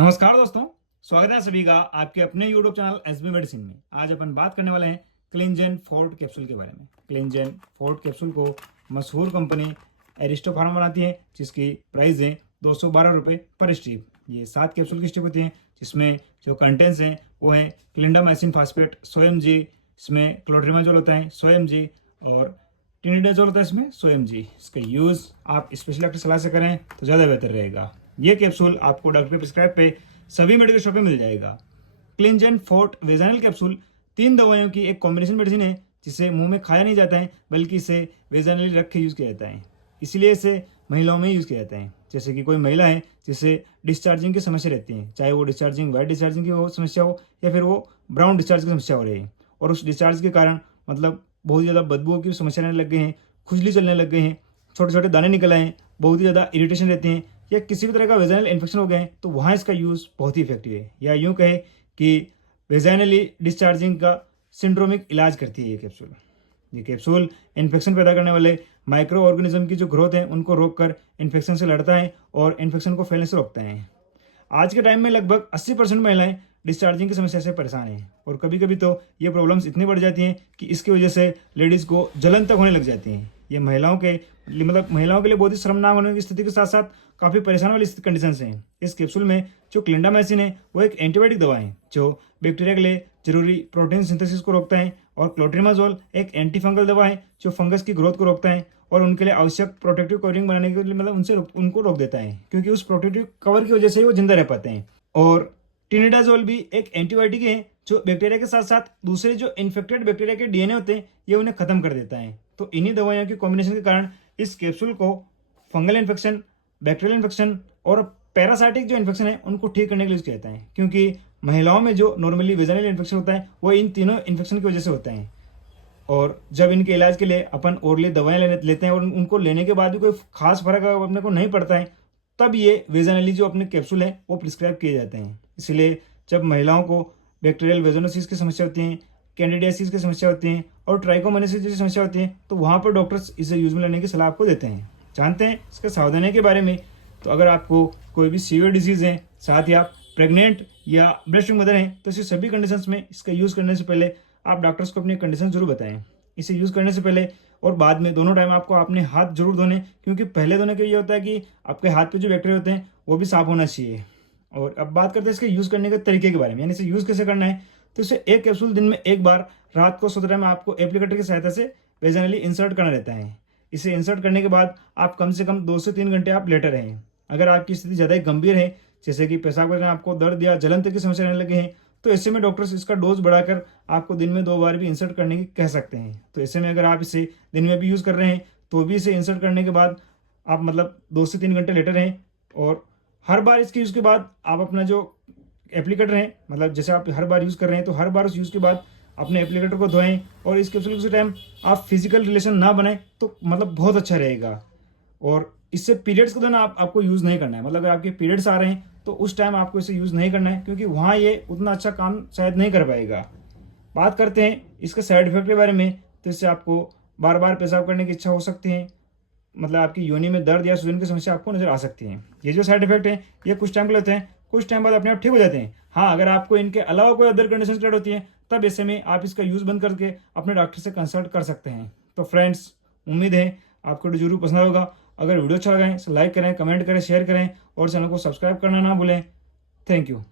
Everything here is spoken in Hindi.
नमस्कार दोस्तों, स्वागत है सभी का आपके अपने यूट्यूब चैनल एसबी मेडिसिन में। आज अपन बात करने वाले हैं क्लिनजेन फोर्ट कैप्सूल के बारे में। क्लिनजेन फोर्ट कैप्सूल को मशहूर कंपनी एरिस्टो फार्मा बनाती है, जिसकी प्राइस है 212 रुपये पर स्ट्रिप। ये 7 कैप्सूल की स्ट्रिप होती है, जिसमें जो कंटेंट्स हैं वो हैं क्लिंडामाइसिन फास्फेट 100 mg, इसमें क्लोट्रिमाजोल होता है 100 mg और टिनिडाजोल होता है इसमें 100 mg। इसका यूज़ आप स्पेशली अपनी सलाह से करें तो ज़्यादा बेहतर रहेगा। ये कैप्सूल आपको डॉक्टर के प्रिस्क्राइब पे सभी मेडिकल शॉप पे मिल जाएगा। क्लिनजेन फोर्ट वेजाइनल कैप्सूल 3 दवाइयों की एक कॉम्बिनेशन मेडिसिन है, जिसे मुंह में खाया नहीं जाता है बल्कि इसे वेजाइनली रख के यूज़ किया जाता है। इसीलिए इसे महिलाओं में यूज़ किया जाता है। जैसे कि कोई महिला है जिसे डिस्चार्जिंग की समस्या रहती है, चाहे वो डिस्चार्जिंग वाइट डिस्चार्जिंग की समस्या हो या फिर वो ब्राउन डिस्चार्ज की समस्या हो रही है, और उस डिस्चार्ज के कारण मतलब बहुत ज़्यादा बदबू की समस्या रहने लग गई हैं, खुजली चलने लग गए हैं, छोटे छोटे दाने निकल आए हैं, बहुत ही ज़्यादा इरिटेशन रहती हैं, या किसी भी तरह का वेजाइनल इन्फेक्शन हो गए हैं, तो वहाँ इसका यूज़ बहुत ही इफेक्टिव है। या यूँ कहें कि वेजाइनली डिस्चार्जिंग का सिंड्रोमिक इलाज करती है ये कैप्सूल। ये कैप्सूल इन्फेक्शन पैदा करने वाले माइक्रो ऑर्गेनिज्म की जो ग्रोथ है उनको रोककर इन्फेक्शन से लड़ता है और इन्फेक्शन को फैलने से रोकता है। आज के टाइम में लगभग 80% महिलाएं डिस्चार्जिंग की समस्या से परेशान हैं, और कभी कभी तो ये प्रॉब्लम्स इतनी बढ़ जाती हैं कि इसकी वजह से लेडीज़ को जलन तक होने लग जाती हैं। ये महिलाओं के लिए बहुत ही शर्मनाक होने की स्थिति के साथ साथ काफ़ी परेशान वाली कंडीशन हैं। इस कैप्सूल में जो क्लिंडामाइसिन है वो एक एंटीबायोटिक दवा है जो बैक्टीरिया के लिए जरूरी प्रोटीन सिंथेसिस को रोकता है, और क्लोट्रिमाजोल एक एंटी फंगल दवा है जो फंगस की ग्रोथ को रोकता है और उनके लिए आवश्यक प्रोटेक्टिव कवरिंग बनाने के लिए उनको रोक देता है, क्योंकि उस प्रोटेक्टिव कवर की वजह से वो जिंदा रह पाते हैं। और टिनिडाजोल भी एक एंटीबायोटिक है जो बैक्टीरिया के साथ साथ दूसरे जो इन्फेक्टेड बैक्टीरिया के डीएनए होते हैं ये उन्हें खत्म कर देता है। तो इन्हीं दवाइयों के कॉम्बिनेशन के कारण इस कैप्सूल को फंगल इन्फेक्शन, बैक्टीरियल इन्फेक्शन और पैरासाइटिक जो इन्फेक्शन है उनको ठीक करने के लिए यूज किया जाता है, क्योंकि महिलाओं में जो नॉर्मली वेजाइनल इन्फेक्शन होता है वो इन तीनों इन्फेक्शन की वजह से होता है। और जब इनके इलाज के लिए अपन ओरली दवाएं लेते हैं और उनको लेने के बाद भी कोई खास फर्क अपने को नहीं पड़ता है, तब ये वेजाइनली जो अपने कैप्सूल है वो प्रिस्क्राइब किए जाते हैं। इसलिए जब महिलाओं को बैक्टीरियल वेजोनोसिस की समस्या होती है, कैंडिडियासिस की समस्या होती है और ट्राइकोमोनासिस जैसी समस्या होती है, तो वहाँ पर डॉक्टर्स इसे यूज में लेने की सलाह आपको देते हैं। जानते हैं इसके सावधानी के बारे में। तो अगर आपको कोई भी सीवियर डिजीज़ है, साथ ही आप प्रेग्नेंट या ब्रेस्ट मदर हैं, तो इसे सभी कंडीशंस में इसका यूज़ करने से पहले आप डॉक्टर्स को अपनी कंडीशन जरूर बताएं। इसे यूज़ करने से पहले और बाद में दोनों टाइम आपको अपने हाथ जरूर धोने, क्योंकि पहले धोने के ये होता है कि आपके हाथ पे जो बैक्टीरिया होते हैं वो भी साफ होना चाहिए। और अब बात करते हैं इसके यूज़ करने के तरीके के बारे में, यानी इसे यूज़ कैसे करना है। तो इसे एक कैप्सूल दिन में एक बार रात को सोते टाइम आपको एप्लीकेटर की सहायता से वेजाइनली इंसर्ट करना रहता है। इसे इंसर्ट करने के बाद आप कम से कम 2 से 3 घंटे आप लेटे रहें। अगर आपकी स्थिति ज़्यादा गंभीर है, जैसे कि पेशाब करने आपको दर्द या जलन तक की समस्या रहने लगे हैं, तो ऐसे में डॉक्टर्स इसका डोज बढ़ाकर आपको दिन में 2 बार भी इंसर्ट करने की कह सकते हैं। तो ऐसे में अगर आप इसे दिन में भी यूज़ कर रहे हैं तो भी इसे इंसर्ट करने के बाद आप 2 से 3 घंटे लेटे रहें, और हर बार इसके यूज़ के बाद आप अपना जो एप्लीकेटर है, जैसे आप हर बार यूज़ कर रहे हैं तो हर बार उस यूज़ के बाद अपने एप्लीकेटर को धोएं, और इस कैप्सूल के टाइम आप फिजिकल रिलेशन ना बनाएं तो बहुत अच्छा रहेगा। और इससे पीरियड्स के दौरान आपको यूज़ नहीं करना है। अगर आपके पीरियड्स आ रहे हैं तो उस टाइम आपको इसे यूज़ नहीं करना है, क्योंकि वहाँ ये उतना अच्छा काम शायद नहीं कर पाएगा। बात करते हैं इसके साइड इफेक्ट के बारे में। तो इससे आपको बार बार पेशाब करने की इच्छा हो सकती है, आपकी योनि में दर्द या सूजन की समस्या आपको नजर आ सकती है। ये जो साइड इफेक्ट है ये कुछ टाइम के लेते हैं, कुछ टाइम बाद अपने आप ठीक हो जाते हैं। हाँ, अगर आपको इनके अलावा कोई अदर कंडीशन क्रिएट होती है तब ऐसे में आप इसका यूज़ बंद करके अपने डॉक्टर से कंसल्ट कर सकते हैं। तो फ्रेंड्स, उम्मीद है आपको जरूर पसंद होगा। अगर वीडियो अच्छा लगा है तो लाइक करें, कमेंट करें, शेयर करें और चैनल को सब्सक्राइब करना ना भूलें। Thank you.